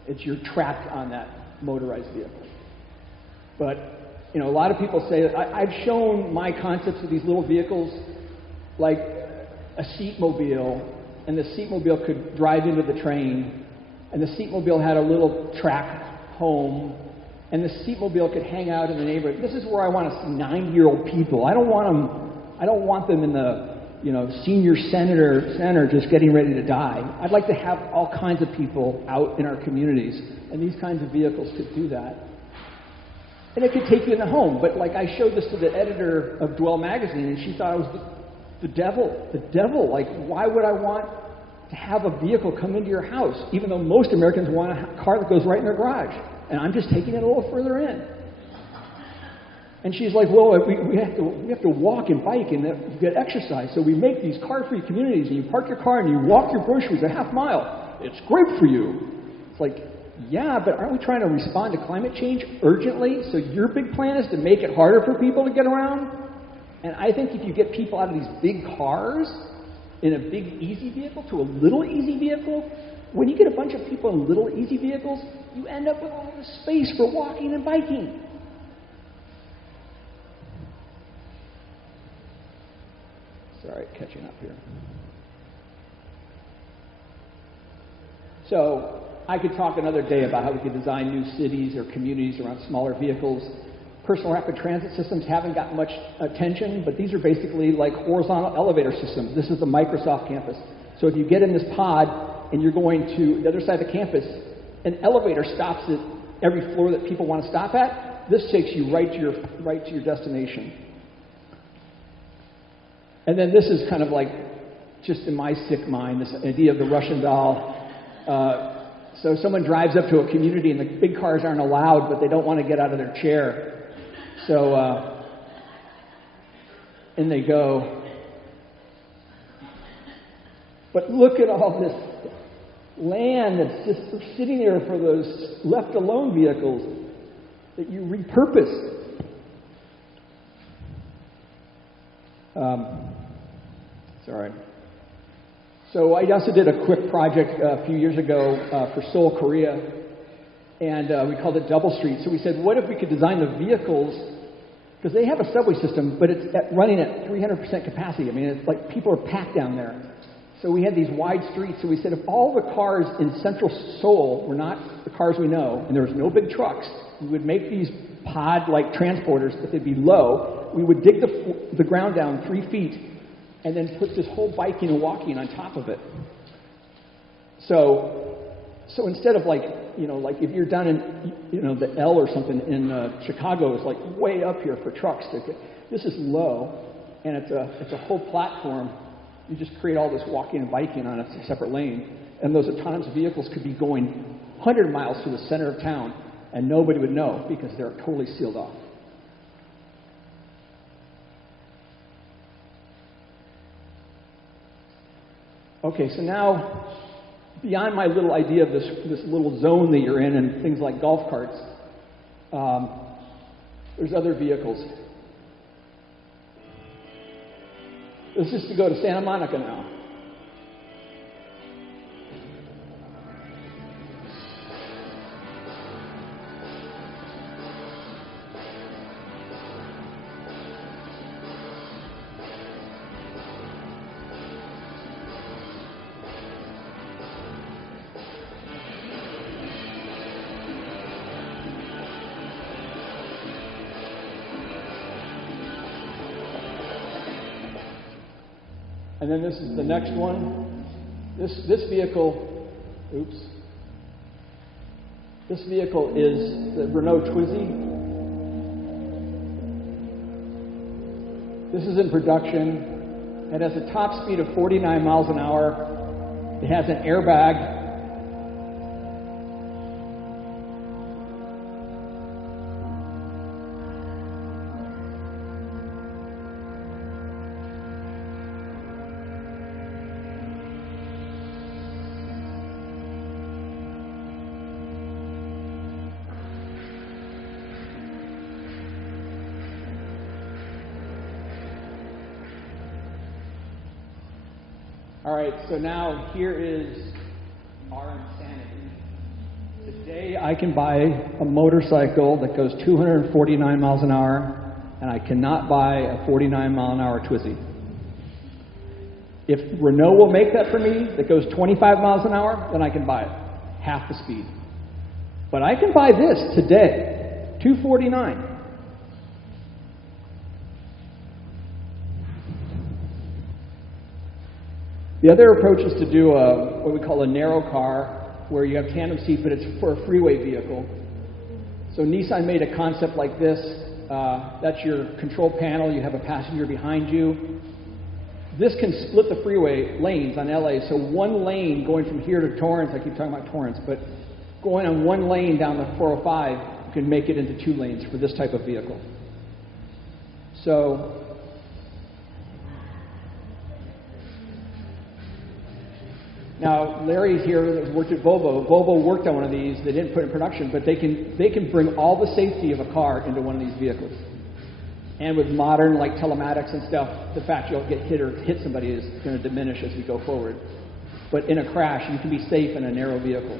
You're trapped on that motorized vehicle. But, you know, a lot of people say that I've shown my concepts of these little vehicles, like a seatmobile, and the seatmobile could drive into the train, and the seatmobile had a little track home, and the seatmobile could hang out in the neighborhood. This is where I want to see 90-year-old people. I don't want them in the, you know, senior center just getting ready to die. I'd like to have all kinds of people out in our communities, and these kinds of vehicles could do that. And it could take you in the home, but like I showed this to the editor of Dwell magazine, and she thought I was the devil. The devil, like why would I want to have a vehicle come into your house, even though most Americans want a car that goes right in their garage, and I'm just taking it a little further in. And she's like, well, we have to walk and bike and get exercise. So we make these car-free communities, and you park your car and you walk your groceries a half mile. It's great for you. It's like, yeah, but aren't we trying to respond to climate change urgently? So your big plan is to make it harder for people to get around? And I think if you get people out of these big cars in a big easy vehicle to a little easy vehicle, when you get a bunch of people in little easy vehicles, you end up with all this space for walking and biking. Sorry, catching up here. So I could talk another day about how we could design new cities or communities around smaller vehicles. Personal rapid transit systems haven't gotten much attention, but these are basically like horizontal elevator systems. This is the Microsoft campus. So if you get in this pod and you're going to the other side of the campus, an elevator stops at every floor that people want to stop at. This takes you right to your destination. And then this is kind of like, just in my sick mind, this idea of the Russian doll. So someone drives up to a community and the big cars aren't allowed, but they don't want to get out of their chair. So, in they go. But look at all this land that's just sitting there for those left alone vehicles that you repurpose. Sorry. So I also did a quick project a few years ago for Seoul, Korea, and we called it Double Street. So we said, what if we could design the vehicles, because they have a subway system, but it's running at 300% capacity. I mean, it's like people are packed down there. So we had these wide streets. So we said, if all the cars in central Seoul were not the cars we know, and there was no big trucks, we would make these pod-like transporters, but they'd be low. We would dig the ground down 3 feet, and then put this whole biking and walking on top of it. So instead of like if you're down in, the L or something in Chicago, it's like way up here for trucks. This is low, and it's a whole platform. You just create all this walking and biking on a separate lane, and those autonomous vehicles could be going 100 miles through the center of town, and nobody would know because they're totally sealed off. Okay, so now, beyond my little idea of this little zone that you're in and things like golf carts, there's other vehicles. This is to go to Santa Monica now. And then this is the next one. This vehicle, oops. This vehicle is the Renault Twizy. This is in production. It has a top speed of 49 miles an hour. It has an airbag. All right, so now here is our insanity. Today I can buy a motorcycle that goes 249 miles an hour, and I cannot buy a 49 mile an hour Twizy. If Renault will make that for me, that goes 25 miles an hour, then I can buy it, half the speed. But I can buy this today, 249. The other approach is to do what we call a narrow car, where you have tandem seat, but it's for a freeway vehicle. So Nissan made a concept like this. That's your control panel. You have a passenger behind you. This can split the freeway lanes on LA. So one lane going from here to Torrance, I keep talking about Torrance, but going on one lane down the 405, you can make it into 2 lanes for this type of vehicle. So now, Larry's here that worked at Volvo. Volvo worked on one of these. They didn't put it in production, but they can bring all the safety of a car into one of these vehicles. And with modern, like telematics and stuff, the fact you'll get hit or hit somebody is going to diminish as we go forward. But in a crash, you can be safe in a narrow vehicle.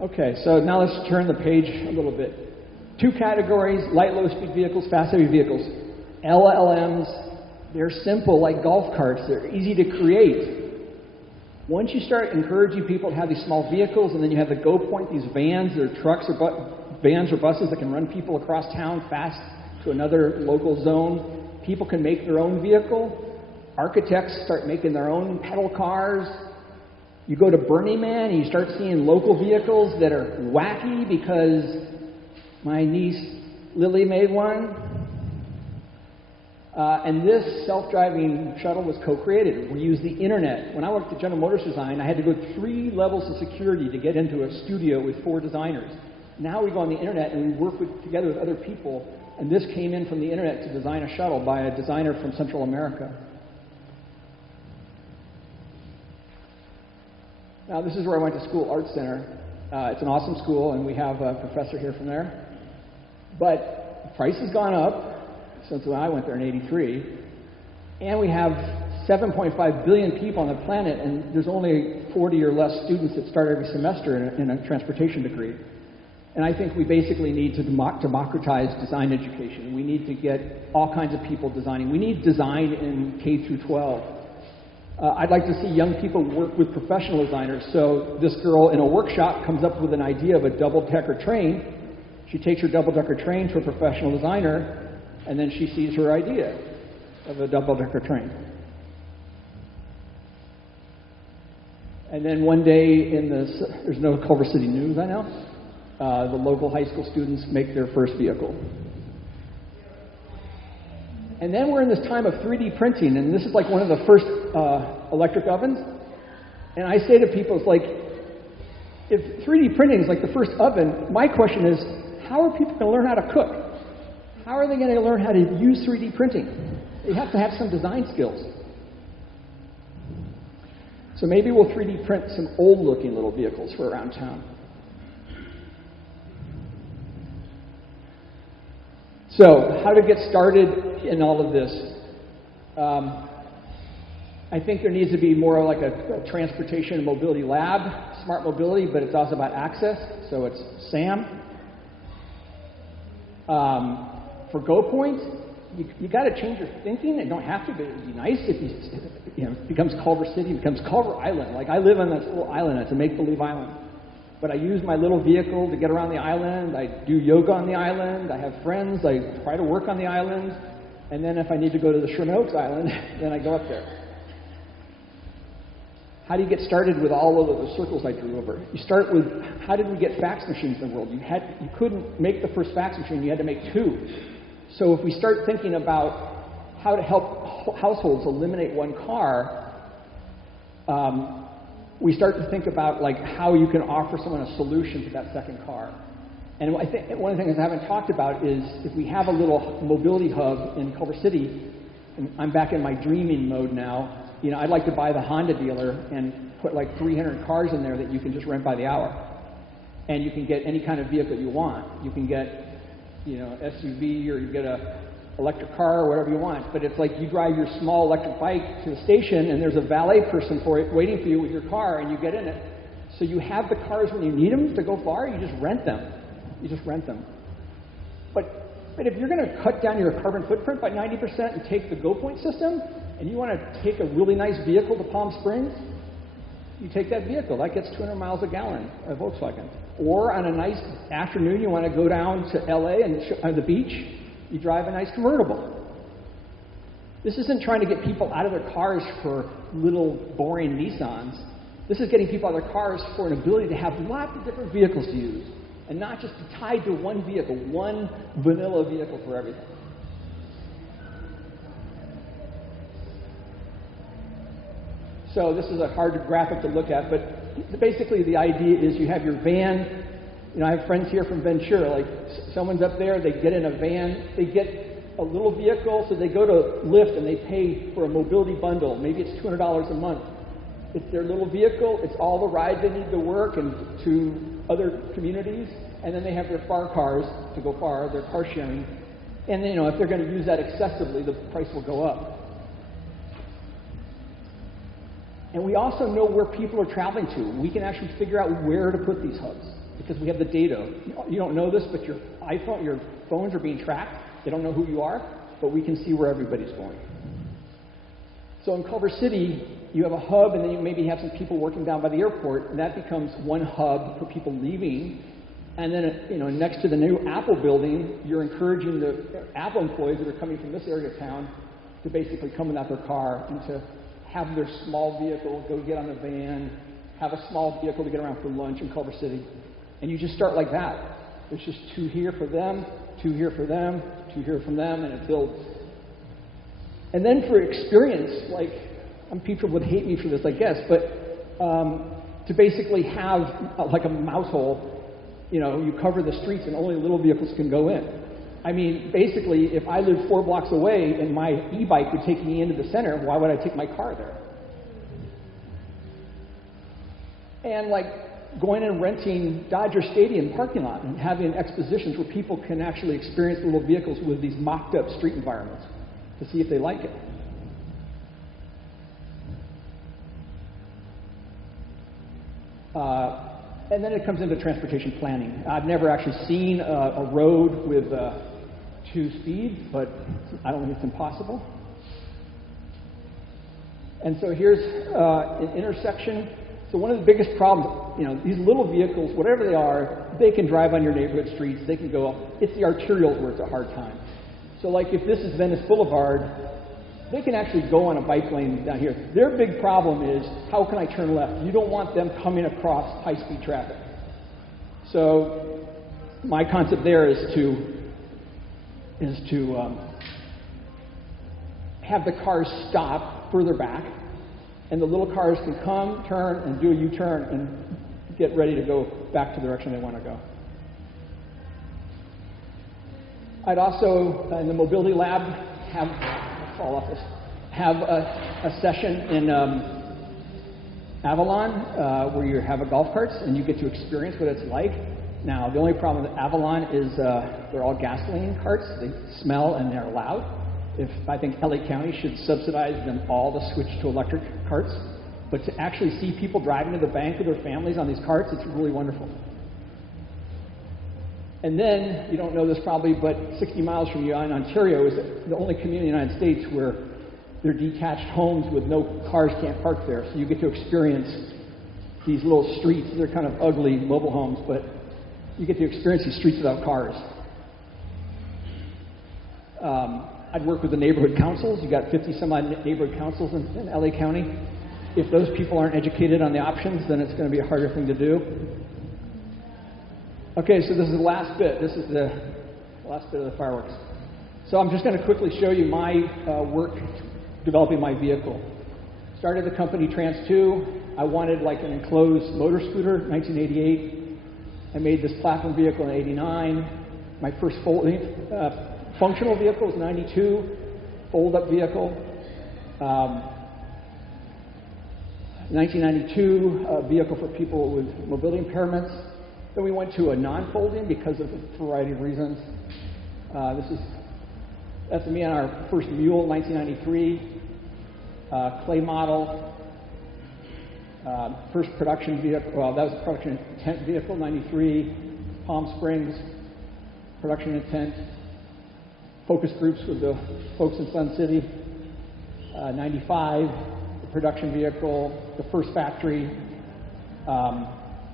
Okay, so now let's turn the page a little bit. 2 categories: light, low-speed vehicles, fast, heavy vehicles. LLMs, they're simple like golf carts. They're easy to create. Once you start encouraging people to have these small vehicles, and then you have the Go Point, these vans or trucks or vans or buses that can run people across town fast to another local zone, people can make their own vehicle. Architects start making their own pedal cars. You go to Burning Man and you start seeing local vehicles that are wacky because my niece Lily made one. And this self-driving shuttle was co-created. We use the internet. When I worked at General Motors Design, I had to go 3 levels of security to get into a studio with 4 designers. Now we go on the internet and we work together with other people. And this came in from the internet to design a shuttle by a designer from Central America. Now, this is where I went to school, Art Center. It's an awesome school, and we have a professor here from there. But the price has gone up since when I went there in '83. And we have 7.5 billion people on the planet, and there's only 40 or less students that start every semester in a transportation degree. And I think we basically need to democratize design education. We need to get all kinds of people designing. We need design in K through 12. I'd like to see young people work with professional designers. So this girl in a workshop comes up with an idea of a double-decker train. She takes her double-decker train to a professional designer, and then she sees her idea of a double-decker train. And then one day there's no Culver City News, I know. The local high school students make their first vehicle. And then we're in this time of 3D printing, and this is like one of the first electric ovens. And I say to people, it's like, if 3D printing is like the first oven, my question is, how are people going to learn how to cook? How are they going to learn how to use 3D printing? They have to have some design skills. So maybe we'll 3D print some old-looking little vehicles for around town. So, how to get started in all of this? I think there needs to be more like a transportation and mobility lab, smart mobility, but it's also about access. So it's SAM. For GoPoint, you got to change your thinking. It don't have to, but it'd be nice if it becomes Culver City, it becomes Culver Island. Like I live on this little island. It's a make-believe island. But I use my little vehicle to get around the island. I do yoga on the island. I have friends. I try to work on the island. And then if I need to go to the Renault Island, then I go up there. How do you get started with all of the circles I drew over? You start with, how did we get fax machines in the world? You couldn't make the first fax machine. You had to make two. So if we start thinking about how to help households eliminate one car, we start to think about like how you can offer someone a solution to that second car. And I think one of the things I haven't talked about is if we have a little mobility hub in Culver City, and I'm back in my dreaming mode now, I'd like to buy the Honda dealer and put like 300 cars in there that you can just rent by the hour. And you can get any kind of vehicle you want. You can get, SUV, or you get a electric car or whatever you want, but it's like you drive your small electric bike to the station and there's a valet person for it waiting for you with your car and you get in it. So you have the cars when you need them to go far, you just rent them. But if you're going to cut down your carbon footprint by 90% and take the GoPoint system and you want to take a really nice vehicle to Palm Springs, you take that vehicle. That gets 200 miles a gallon, a Volkswagen. Or on a nice afternoon you want to go down to LA and on the beach, you drive a nice convertible. This isn't trying to get people out of their cars for little boring Nissans. This is getting people out of their cars for an ability to have lots of different vehicles to use and not just be tied to one vehicle, one vanilla vehicle for everything. So this is a hard graphic to look at, but basically the idea is you have your van. I have friends here from Ventura, like someone's up there, they get in a van, they get a little vehicle, so they go to Lyft and they pay for a mobility bundle. Maybe it's $200 a month. It's their little vehicle, it's all the rides they need to work and to other communities, and then they have their far cars to go far, their car sharing. And if they're going to use that excessively, the price will go up. And we also know where people are traveling to. We can actually figure out where to put these hubs because we have the data. You don't know this, but your phones are being tracked. They don't know who you are, but we can see where everybody's going. So in Culver City, you have a hub, and then you maybe have some people working down by the airport, and that becomes one hub for people leaving. And then, next to the new Apple building, you're encouraging the Apple employees that are coming from this area of town to basically come without their car and to have their small vehicle, go get on the van, have a small vehicle to get around for lunch in Culver City. And you just start like that. There's just two here for them, two here for them, two here from them, and it builds. And then for experience, like, people would hate me for this, I guess, but to basically have like a mouse hole, you cover the streets and only little vehicles can go in. I mean, basically, if I lived 4 blocks away and my e-bike would take me into the center, why would I take my car there? And like going and renting Dodger Stadium parking lot and having expositions where people can actually experience little vehicles with these mocked-up street environments to see if they like it. And then it comes into transportation planning. I've never actually seen a road with 2 speeds, but I don't think it's impossible. And so here's an intersection. So one of the biggest problems, these little vehicles, whatever they are, they can drive on your neighborhood streets. They can go. It's the arterials where it's a hard time. So like if this is Venice Boulevard, they can actually go on a bike lane down here. Their big problem is, how can I turn left? You don't want them coming across high-speed traffic. So my concept there is to have the cars stop further back, and the little cars can come, turn, and do a U-turn and get ready to go back to the direction they want to go. I'd also, in the mobility lab, have a session in Avalon where you have a golf carts and you get to experience what it's like. Now, the only problem with Avalon is they're all gasoline carts. They smell and they're loud. I think LA County should subsidize them all to switch to electric carts. But to actually see people driving to the bank with their families on these carts, it's really wonderful. And then, you don't know this probably, but 60 miles from you in Ontario is the only community in the United States where they're detached homes with no cars can't park there. So you get to experience these little streets. They're kind of ugly mobile homes, but you get to experience these streets without cars. I'd work with the neighborhood councils. You've got 50 some odd neighborhood councils in LA County. If those people aren't educated on the options, then it's going to be a harder thing to do. Okay, so this is the last bit. This is the last bit of the fireworks. So I'm just going to quickly show you my work developing my vehicle. Started the company Trans2. I wanted like an enclosed motor scooter, 1988. I made this platform vehicle in 89. My first functional vehicle was 92, fold-up vehicle. 1992, a vehicle for people with mobility impairments. Then we went to a non-folding because of a variety of reasons. That's me on our first mule, 1993. Clay model. First production vehicle, well, that was a production intent vehicle, 93. Palm Springs, production intent. Focus groups with the folks in Sun City. 95, the production vehicle. The first factory.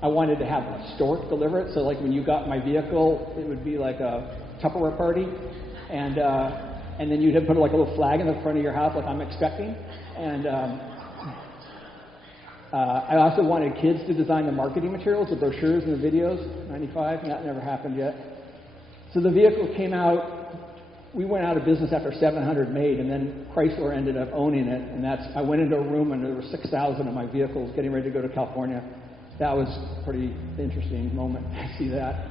I wanted to have a stork deliver it, so like when you got my vehicle, it would be like a Tupperware party, and then you'd have put like a little flag in the front of your house, like I'm expecting. And I also wanted kids to design the marketing materials, the brochures and the videos. 95, that never happened yet. So the vehicle came out. We went out of business after 700 made, and then Chrysler ended up owning it. And I went into a room and there were 6,000 of my vehicles getting ready to go to California. That was a pretty interesting moment to see that.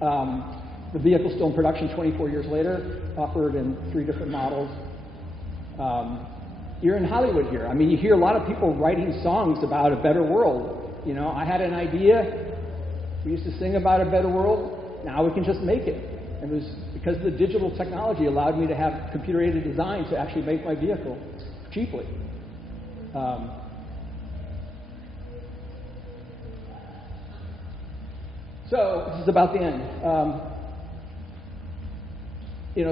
The vehicle's still in production 24 years later, offered in 3 different models. You're in Hollywood here. I mean, you hear a lot of people writing songs about a better world. You know, I had an idea. We used to sing about a better world. Now we can just make it. And it was because the digital technology allowed me to have computer-aided design to actually make my vehicle cheaply. So this is about the end.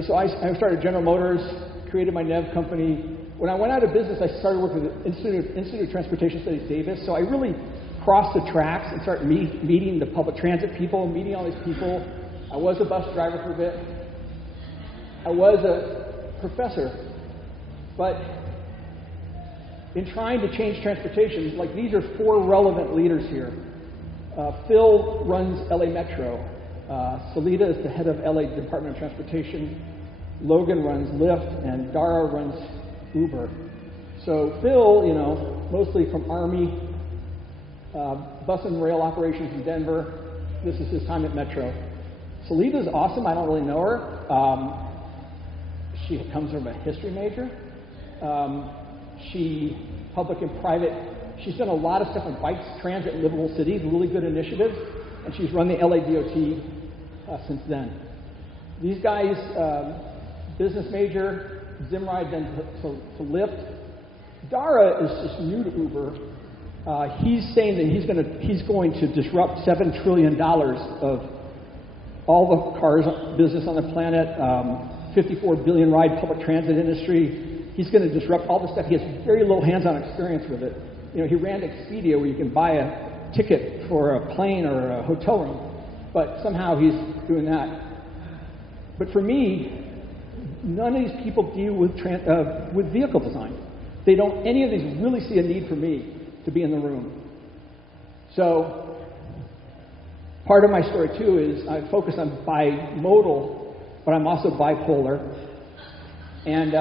So I started General Motors, created my NEV company. When I went out of business, I started working with the Institute of Transportation Studies, Davis. So I really crossed the tracks and started meeting the public transit people, meeting all these people. I was a bus driver for a bit. I was a professor. But in trying to change transportation, like these are 4 relevant leaders here. Phil runs LA Metro. Salita is the head of LA Department of Transportation. Logan runs Lyft, and Dara runs Uber. So Phil, mostly from Army, bus and rail operations in Denver. This is his time at Metro. Salita's awesome. I don't really know her. She comes from a history major. She, public and private, she's done a lot of stuff on bikes, transit, and livable cities, really good initiatives, and she's run the LA DOT since then. These guys, business major, Zimride, then to Lyft. Dara is just new to Uber. He's saying that he's going to disrupt $7 trillion of all the cars business on the planet, 54 billion ride public transit industry. He's going to disrupt all the stuff. He has very little hands-on experience with it. He ran Expedia where you can buy a ticket for a plane or a hotel room, but somehow he's doing that. But for me, none of these people deal with vehicle design. Any of these really see a need for me to be in the room. So part of my story too is I focus on bimodal, but I'm also bipolar. And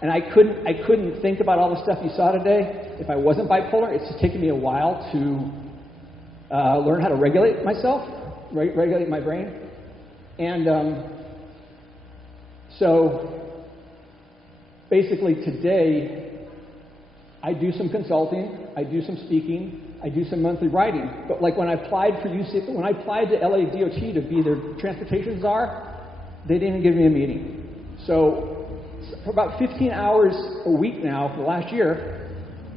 And I couldn't think about all the stuff you saw today if I wasn't bipolar. It's just taken me a while to learn how to regulate myself, regulate my brain. And so basically today, I do some consulting, I do some speaking, I do some monthly writing. But like when I applied to LA DOT to be their transportation czar, they didn't even give me a meeting. So for about 15 hours a week now for the last year,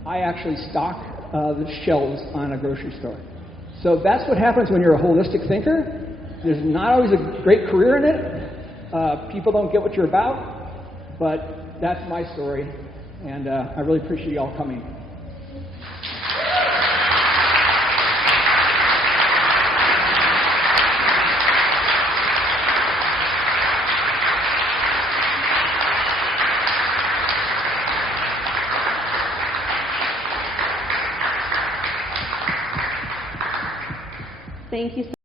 I actually stock the shelves on a grocery store. So that's what happens when you're a holistic thinker. There's not always a great career in it. People don't get what you're about, but that's my story, and I really appreciate you all coming. Thank you.